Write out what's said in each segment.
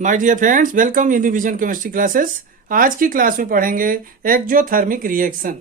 My dear friends, welcome in vision chemistry classes. आज की class में पढ़ेंगे एक्जोथर्मिक रिएक्शन।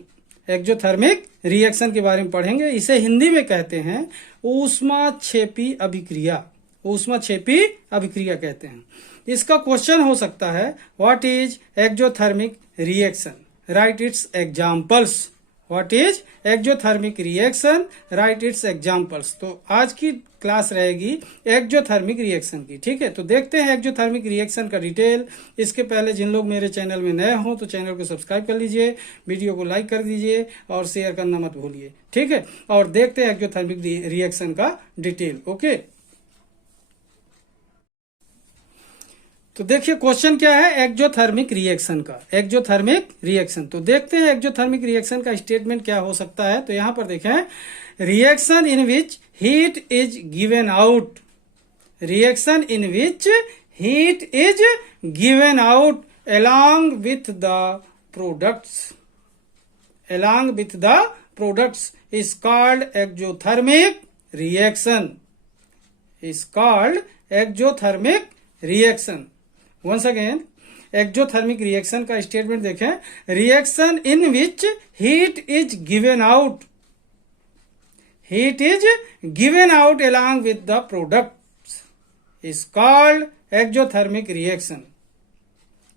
एक्जोथर्मिक रिएक्शन के बारे में पढ़ेंगे। इसे हिंदी में कहते हैं ऊष्माक्षेपी अभिक्रिया। ऊष्माक्षेपी अभिक्रिया कहते हैं। इसका क्वेश्चन हो सकता है, what is exothermic reaction, right it's examples. What is exothermic reaction, right it's examples. तो आज की क्लास रहेगी एक्जोथर्मिक रिएक्शन की। ठीक है, तो देखते हैं एक्जोथर्मिक रिएक्शन का डिटेल। इसके पहले जिन लोग मेरे चैनल में नए हों तो चैनल को सब्सक्राइब कर लीजिए, वीडियो को लाइक कर दीजिए और शेयर करना मत भूलिए। ठीक है, और देखते हैं एक्जोथर्मिक रिएक्शन का डिटेल। ओके, तो देखिए क्वेश्चन क्या है एक्जोथर्मिक रिएक्शन का। एक्जोथर्मिक रिएक्शन, तो देखते हैं एक्जोथर्मिक रिएक्शन का स्टेटमेंट क्या हो सकता है। तो यहां पर देखें, reaction in which heat is given out. Reaction in which heat is given out along with the products, along with the products is called exothermic reaction, is called exothermic reaction. Once again, exothermic reaction का statement देखें, reaction in which heat is given out, heat is given out along with the products is called exothermic reaction.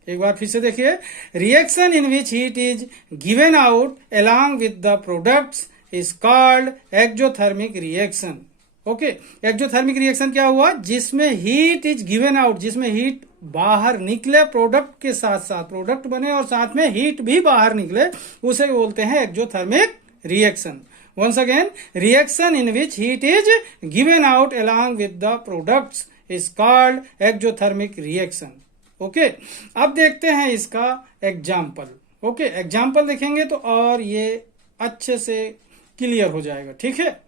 एक बार फिर से देखिए, reaction in which heat is given out along with the products is called exothermic reaction. Okay, exothermic reaction क्या हुआ, जिसमें heat is given out, जिसमें heat बाहर निकले प्रोडक्ट के साथ साथ, प्रोडक्ट बने और साथ में हीट भी बाहर निकले, उसे बोलते हैं exothermic reaction. Once again, reaction in which heat is given out along with the products is called exothermic reaction. Okay, अब देखते हैं इसका एग्जाम्पल। ओके, एग्जाम्पल देखेंगे तो और ये अच्छे से क्लियर हो जाएगा। ठीक है,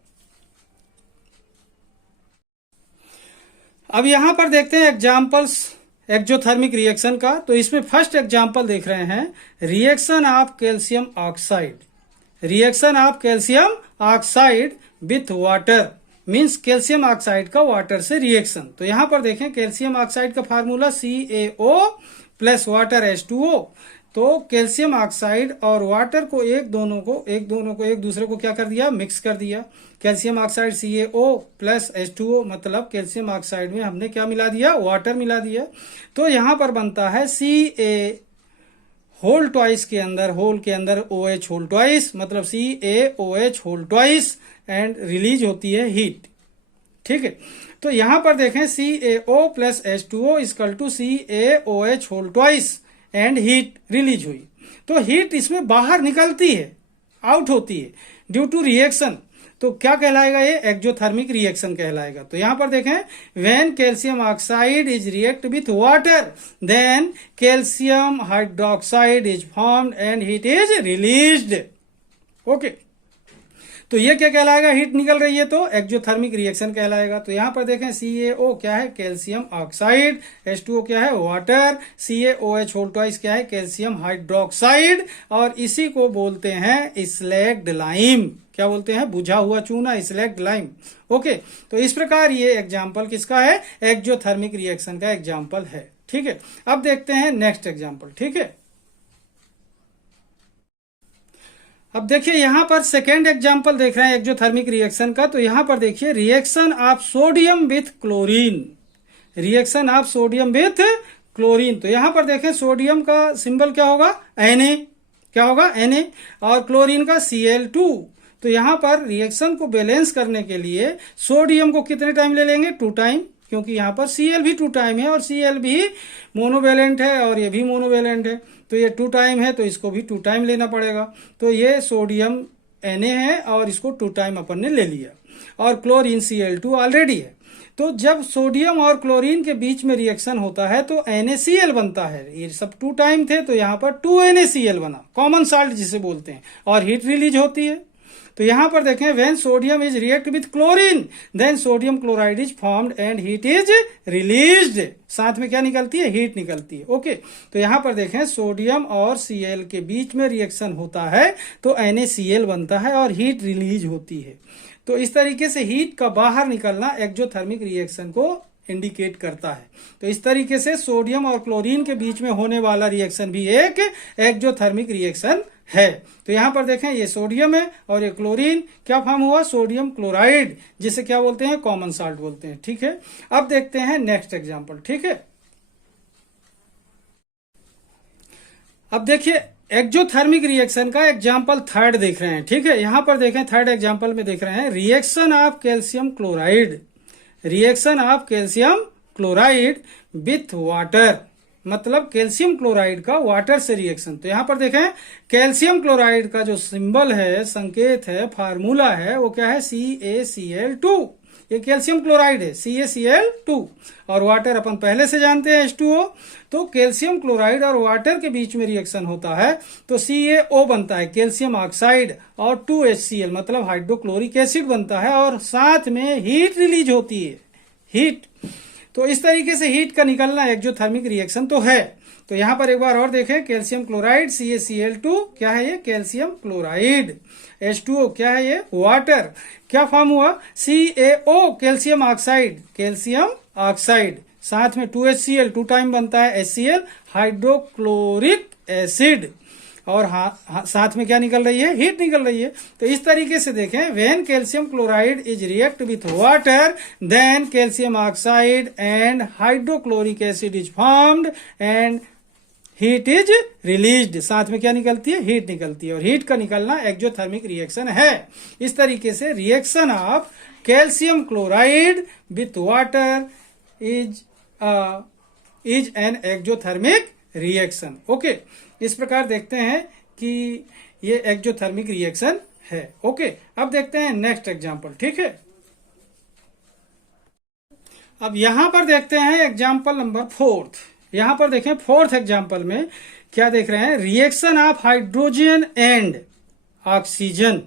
अब यहां पर देखते हैं एग्जाम्पल्स एक्जोथर्मिक रिएक्शन का। तो इसमें फर्स्ट एग्जाम्पल देख रहे हैं, reaction of calcium oxide. Reaction of calcium oxide with water, means calcium oxide का वाटर से रिएक्शन। तो यहां पर देखें, कैल्शियम ऑक्साइड का formula CaO plus water H2O। तो कैल्शियम ऑक्साइड और वाटर को एक दूसरे को क्या कर दिया, मिक्स कर दिया। Calcium oxide CaO plus H2O, मतलब कैल्शियम ऑक्साइड में हमने क्या मिला दिया, वाटर मिला दिया। तो यहां पर बनता है Ca होल ट्वाइस के अंदर, होल के अंदर OH होल ट्वाइस, मतलब CaOH whole twice and release होती है हीट। ठीक है, तो यहां पर देखें CaO plus H2O equal to CaOH whole twice and heat release हुई। तो हीट इसमें बाहर निकलती है, आउट होती है ड्यू टू रिएक्शन। तो क्या कहलाएगा, ये एक्जोथर्मिक रिएक्शन कहलाएगा। तो यहां पर देखें, when calcium oxide is react with water then calcium hydroxide is formed and heat is released. Okay, तो ये क्या कहलाएगा, हीट निकल रही है तो एक्जोथर्मिक रिएक्शन कहलाएगा। तो यहां पर देखें, CaO क्या है, कैल्शियम ऑक्साइड, H2O क्या है, वाटर, CaOH होल ट्वाइस क्या है, कैल्शियम हाइड्रोक्साइड, और इसी को बोलते हैं स्लैग्ड लाइम। क्या बोलते हैं, बुझा हुआ चूना, स्लैग्ड लाइम। ओके, तो इस प्रकार ये एग्जाम्पल किसका है, एक्जोथर्मिक रिएक्शन का एग्जाम्पल है। ठीक है, अब देखते हैं नेक्स्ट एग्जाम्पल। ठीक है, अब देखिए यहां पर सेकेंड एग्जाम्पल देख रहे हैं एक्जोथर्मिक रिएक्शन का। तो यहां पर देखिए, reaction of sodium with chlorine. Reaction of sodium with chlorine. तो यहां पर देखें, सोडियम का सिंबल क्या होगा, Na। क्या होगा, Na, और क्लोरीन का Cl2। तो यहां पर रिएक्शन को बैलेंस करने के लिए सोडियम को कितने टाइम ले लेंगे, 2 टाइम, क्योंकि यहां पर Cl भी 2 टाइम है और Cl भी मोनोवेलेंट है और ये भी मोनोवेलेंट है। तो ये 2 टाइम है तो इसको भी 2 टाइम लेना पड़ेगा। तो ये सोडियम Na है और इसको 2 टाइम अपन ने ले लिया, और क्लोरीन Cl2 ऑलरेडी है। तो जब सोडियम और क्लोरीन के बीच में रिएक्शन होता है तो NaCl बनता है। ये सब 2 टाइम थे तो यहाँ पर 2NaCl बना, कॉमन साल्ट जिसे बोलते हैं, और हीट रिलीज होती है। तो यहां पर देखें, when sodium is react with chlorine then sodium chloride is formed and heat is released. साथ में क्या निकलती है, हीट निकलती है। ओके, तो यहां पर देखें, सोडियम और Cl के बीच में रिएक्शन होता है तो NaCl बनता है और हीट रिलीज होती है। तो इस तरीके से हीट का बाहर निकलना एक्जोथर्मिक रिएक्शन को इंडिकेट करता है। तो इस तरीके से सोडियम और क्लोरीन के बीच में होने वाला रिएक्शन भी एक एक्जोथर्मिक रिएक्शन है। तो यहां पर देखें, ये सोडियम है और ये क्लोरीन, क्या फॉर्म हुआ, सोडियम क्लोराइड, जिसे क्या बोलते हैं, कॉमन साल्ट बोलते हैं। ठीक है, अब देखते हैं नेक्स्ट एग्जांपल। ठीक है, अब देखिए एक्जोथर्मिक रिएक्शन का एग्जांपल थर्ड देख रहे हैं। ठीक है, यहां पर देखें, थर्ड एग्जांपल में देख रहे हैं reaction of calcium chloride, reaction of calcium chloride with water, मतलब कैल्शियम क्लोराइड का वाटर से रिएक्शन। तो यहां पर देखें, कैल्शियम क्लोराइड का जो सिंबल है, संकेत है, फार्मूला है, वो क्या है, CaCl2। ये कैल्शियम क्लोराइड है, CaCl2, और वाटर अपन पहले से जानते हैं H2O। तो कैल्शियम क्लोराइड और वाटर के बीच में रिएक्शन होता है तो CaO बनता है, कैल्शियम ऑक्साइड, और 2HCl मतलब हाइड्रोक्लोरिक एसिड बनता है, और साथ में हीट रिलीज होती है, हीट। तो इस तरीके से हीट का निकलना एक्जोथर्मिक रिएक्शन तो है। तो यहां पर एक बार और देखें, कैल्शियम क्लोराइड CaCl2, क्या है ये, कैल्शियम क्लोराइड। H2O क्या है ये, वाटर, क्या फॉर्म हुआ, CaO calcium oxide, calcium oxide, साथ में 2HCl, 2 टाइम बनता है HCl, हाइड्रोक्लोरिक एसिड, और साथ में क्या निकल रही है, हीट निकल रही है। तो इस तरीके से देखें, when calcium chloride is react with water then calcium oxide and hydrochloric acid is formed and heat is released. साथ में क्या निकलती है, हीट निकलती है, और हीट का निकलना एक्जोथर्मिक रिएक्शन है। इस तरीके से reaction of calcium chloride with water is an exothermic reaction. Okay, इस प्रकार देखते हैं कि ये एक्जोथर्मिक रिएक्शन है। ओके, अब देखते हैं नेक्स्ट एग्जांपल। ठीक है, अब यहां पर देखते हैं एग्जांपल नंबर 4। यहां पर देखें, फोर्थ एग्जांपल में क्या देख रहे हैं, reaction of hydrogen and oxygen,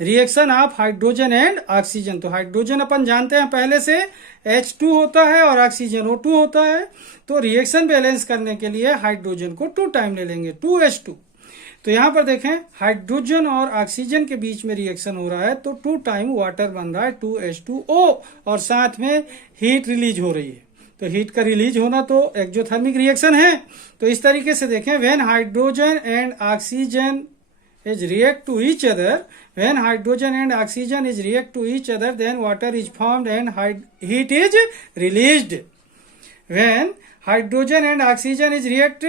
reaction of hydrogen and oxygen. तो हाइड्रोजन अपन जानते हैं पहले से H2 होता है और ऑक्सीजन O2 होता है। तो रिएक्शन बैलेंस करने के लिए हाइड्रोजन को 2 टाइम ले लेंगे, 2H2। तो यहां पर देखें, हाइड्रोजन और ऑक्सीजन के बीच में रिएक्शन हो रहा है तो 2 टाइम वाटर बन रहा है, 2H2O, और साथ में हीट रिलीज हो रही है। तो हीट का रिलीज होना तो एक्जोथर्मिक रिएक्शन है। तो इस तरीके से देखें, when hydrogen and oxygen is react to each other, when hydrogen and oxygen is react to each other, then water is formed and heat is released. When hydrogen and oxygen is react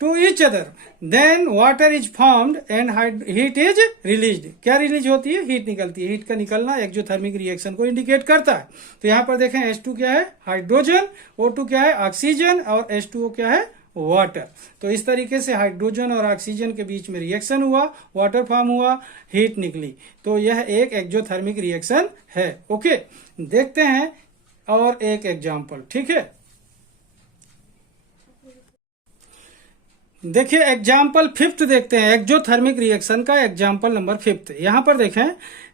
to each other, then water is formed and heat is released. क्या release होती है, heat निकलती है। Heat का निकलना exothermic reaction को indicate करता है। तो यहाँ पर देखें, H2 क्या है, हाइड्रोजन, O2 क्या है, ऑक्सीजन, और H2O क्या है, वाटर। तो इस तरीके से हाइड्रोजन और ऑक्सीजन के बीच में रिएक्शन हुआ, वाटर फॉर्म हुआ, हीट निकली। तो यह एक एक्जोथर्मिक रिएक्शन है। ओके, देखते हैं और एक एग्जांपल। ठीक है, देखिए एग्जाम्पल 5 देखते हैं, एक्जोथर्मिक रिएक्शन का एग्जाम्पल नंबर 5। यहां पर देखें,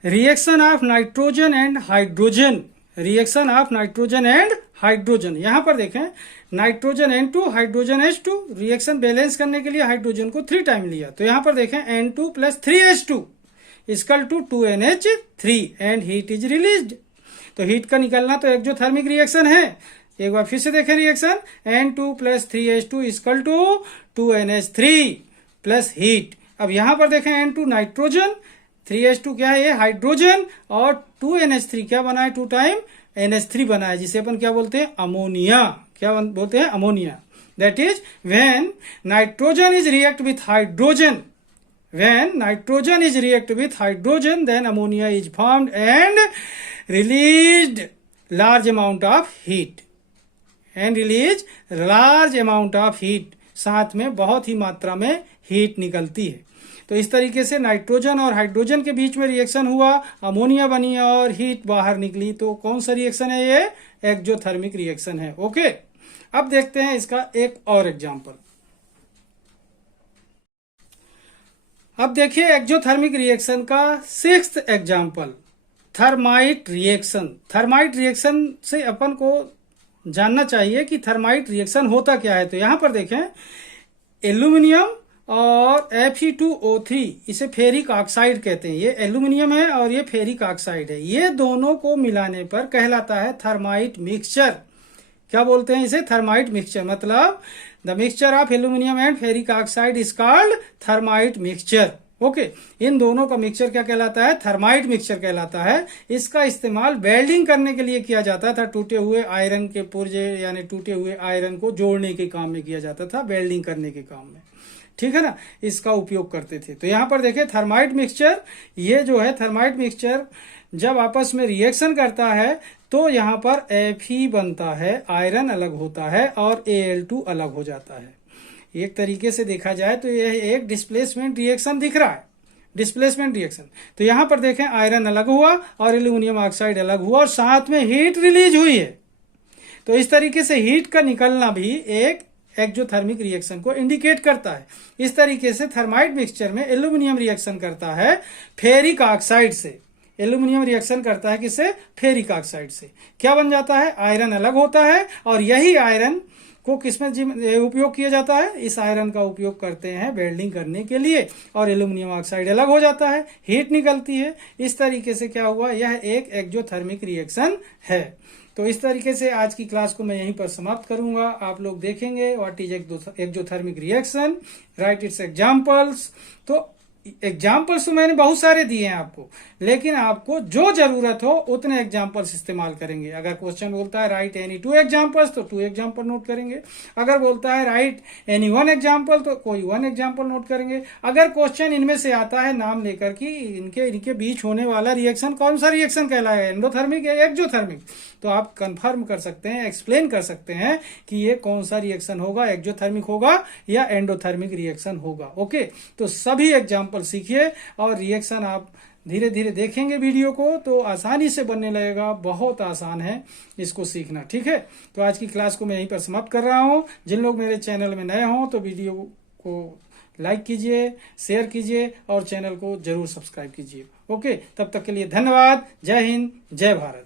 reaction of nitrogen and hydrogen, reaction of nitrogen and hydrogen. यहां पर देखें, nitrogen N2, hydrogen H2, reaction balance करने के लिए हाइड्रोजन को 3 टाइम लिया। तो यहां पर देखें, N2 + 3H2 equal to 2NH3 and heat is released. तो हीट का निकलना तो एक्जोथर्मिक रिएक्शन है। एक बार फिर से देखें reaction, N2 + 3H2 equal to 2NH3 plus heat. अब यहां पर देखें, N2 नाइट्रोजन, 3H2 क्या है, ये हाइड्रोजन, और 2NH3 क्या बना है, 2 टाइम NH3 बना है, जिसे अपन क्या बोलते हैं, अमोनिया। क्या बोलते हैं, ammonia. That is when nitrogen is react with hydrogen, when nitrogen is react with hydrogen, then ammonia is formed and released large amount of heat, and release large amount of heat, साथ में बहुत ही मात्रा में heat निकलती है। तो इस तरीके से नाइट्रोजन और हाइड्रोजन के बीच में रिएक्शन हुआ, अमोनिया बनी और हीट बाहर निकली। तो कौन सा रिएक्शन है, ये एक्जोथर्मिक रिएक्शन है। ओके, अब देखते हैं इसका एक और एग्जांपल। अब देखिए एक्जोथर्मिक रिएक्शन का 6th example, thermite reaction. Thermite reaction से अपन को जानना चाहिए कि थर्माइट रिएक्शन होता क्या है। तो यहां पर देखें, एल्यूमिनियम और Fe2O3, इसे फेरिक ऑक्साइड कहते हैं। ये एल्यूमिनियम है और ये फेरिक ऑक्साइड है। ये दोनों को मिलाने पर कहलाता है थर्माइट मिक्सचर। क्या बोलते हैं इसे? Thermite mixture. मतलब the mixture of aluminium and ferric oxide is called thermite mixture. Okay, इन दोनों का मिक्सचर क्या कहलाता है? थर्माइट मिक्सचर कहलाता है। इसका इस्तेमाल वेल्डिंग करने के लिए किया जाता था। टूटे हुए आयरन के पुर्जे यानी टूटे हुए आयरन को जोड़ने के काम में किया जाता था, वेल्डिंग करने के काम में, ठीक है ना, इसका उपयोग करते थे। तो यहाँ पर देखिए थर्माइट मिक्सचर, ये जो है थर्माइट मिक्सचर जब आपस में रिएक्शन करता है तो यहाँ पर Fe बनता है, आयरन अलग होता है और Al2 अलग हो जाता है। एक तरीके से देखा जाए तो यह एक डिस्प्लेसमेंट रिएक्शन दिख रहा है, डिस्प्लेसमेंट रिएक्शन। तो यहां पर देखें आयरन अलग हुआ और एल्यूमिनियम ऑक्साइड अलग हुआ और साथ में हीट रिलीज हुई है। तो इस तरीके से हीट का निकलना भी एक एक्जोथर्मिक रिएक्शन को इंडिकेट करता है। इस तरीके से थर्माइट मिक्सचर में एल्यूमिनियम रिएक्शन करता है फेरिक ऑक्साइड से। एल्यूमिनियम रिएक्शन करता है किससे? फेरिक ऑक्साइड से। क्या बन जाता है? आयरन अलग होता है और यही आयरन को किसमें उपयोग किया जाता है? इस आयरन का उपयोग करते हैं वेल्डिंग करने के लिए और एल्यूमिनियम ऑक्साइड अलग हो जाता है, हीट निकलती है। इस तरीके से क्या हुआ? यह एक एक्जोथर्मिक रिएक्शन है। तो इस तरीके से आज की क्लास को मैं यहीं पर समाप्त करूंगा। आप लोग देखेंगे what is exothermic reaction, right it's examples. तो एग्जाम्पल्स तो मैंने बहुत सारे दिए हैं आपको, लेकिन आपको जो जरूरत हो उतने एग्जाम्पल्स इस्तेमाल करेंगे। अगर क्वेश्चन बोलता है राइट एनी 2 एग्जाम्पल्स तो 2 एग्जाम्पल नोट करेंगे। अगर बोलता है राइट एनी 1 एग्जाम्पल तो कोई 1 एग्जाम्पल नोट करेंगे। अगर क्वेश्चन इनमें से आता है नाम लेकर कि इनके बीच होने वाला रिएक्शन कौन सा रिएक्शन कहलाएगा, एंडोथर्मिक या एक्जोथर्मिक, तो आप कंफर्म कर सकते हैं, एक्सप्लेन कर सकते हैं कि ये कौन सा रिएक्शन होगा, एक्जोथर्मिक होगा या एंडोथर्मिक रिएक्शन होगा। ओके, तो सभी एग्जाम्पल सीखिए और रिएक्शन आप धीरे धीरे देखेंगे वीडियो को तो आसानी से बनने लगेगा। बहुत आसान है इसको सीखना, ठीक है। तो आज की क्लास को मैं यहीं पर समाप्त कर रहा हूं। जिन लोग मेरे चैनल में नए हों तो वीडियो को लाइक कीजिए, शेयर कीजिए और चैनल को जरूर सब्सक्राइब कीजिए। ओके, तब तक के लिए धन्यवाद। जय हिंद, जय भारत।